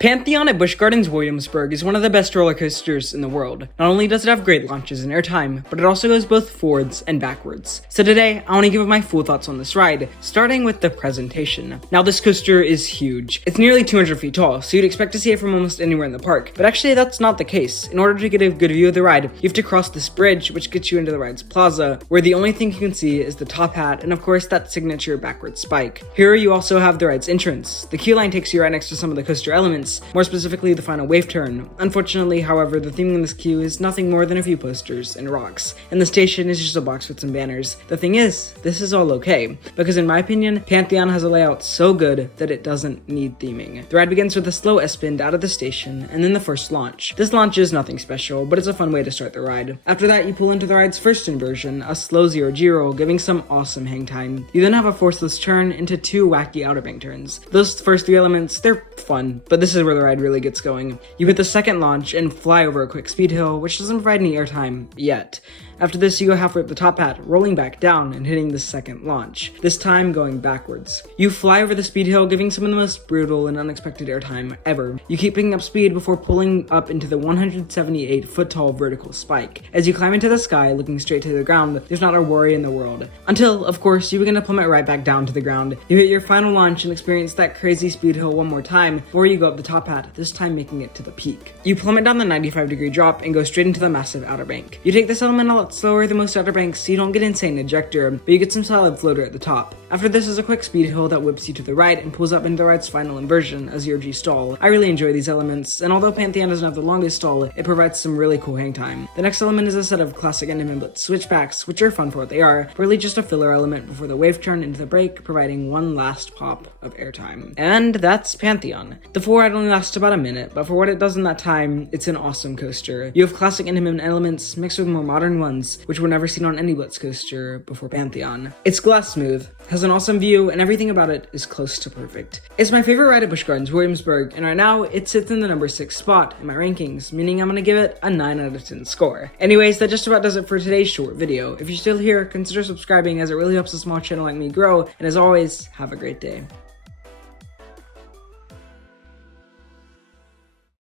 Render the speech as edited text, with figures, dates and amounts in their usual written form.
Pantheon at Busch Gardens Williamsburg is one of the best roller coasters in the world. Not only does it have great launches and airtime, but it also goes both forwards and backwards. So today, I want to give my full thoughts on this ride, starting with the presentation. Now this coaster is huge. It's nearly 200 feet tall, so you'd expect to see it from almost anywhere in the park, but actually that's not the case. In order to get a good view of the ride, you have to cross this bridge, which gets you into the ride's plaza, where the only thing you can see is the top hat, and of course that signature backward spike. Here you also have the ride's entrance. The queue line takes you right next to some of the coaster elements, more specifically the final wave turn. Unfortunately, however, the theming in this queue is nothing more than a few posters and rocks, and the station is just a box with some banners. The thing is, this is all okay, because in my opinion, Pantheon has a layout so good that it doesn't need theming. The ride begins with a slow S-bend out of the station, and then the first launch. This launch is nothing special, but it's a fun way to start the ride. After that, you pull into the ride's first inversion, a slow 0-0, giving some awesome hang time. You then have a forceless turn into two wacky outer bank turns. Those first three elements, they're fun, but this is where the ride really gets going. You hit the second launch and fly over a quick speed hill, which doesn't provide any airtime yet. After this, you go halfway up the top hat, rolling back down and hitting the second launch, this time going backwards. You fly over the speed hill, giving some of the most brutal and unexpected airtime ever. You keep picking up speed before pulling up into the 178-foot tall vertical spike. As you climb into the sky, looking straight to the ground, there's not a worry in the world. Until, of course, you begin to plummet right back down to the ground. You hit your final launch and experience that crazy speed hill one more time before you go up the top hat, this time making it to the peak. You plummet down the 95-degree drop and go straight into the massive outer bank. You take this element a lot slower than most outer banks, so you don't get insane ejector, but you get some solid floater at the top. After this is a quick speed hill that whips you to the right and pulls up into the ride's final inversion, a 0G stall. I really enjoy these elements, and although Pantheon doesn't have the longest stall, it provides some really cool hang time. The next element is a set of classic Enderman Blitz switchbacks, which are fun for what they are, but really just a filler element before the wave turn into the break, providing one last pop of airtime. And that's Pantheon. The full ride only lasts about a minute, but for what it does in that time, it's an awesome coaster. You have classic Enderman elements mixed with more modern ones, which were never seen on any Blitz coaster before Pantheon. It's glass smooth, has an awesome view, and everything about it is close to perfect. It's my favorite ride at Busch Gardens Williamsburg, and right now it sits in the number 6 spot in my rankings, meaning I'm gonna give it a 9 out of 10 score. Anyways, that just about does it for today's short video. If you're still here, consider subscribing as it really helps a small channel like me grow, and as always, have a great day.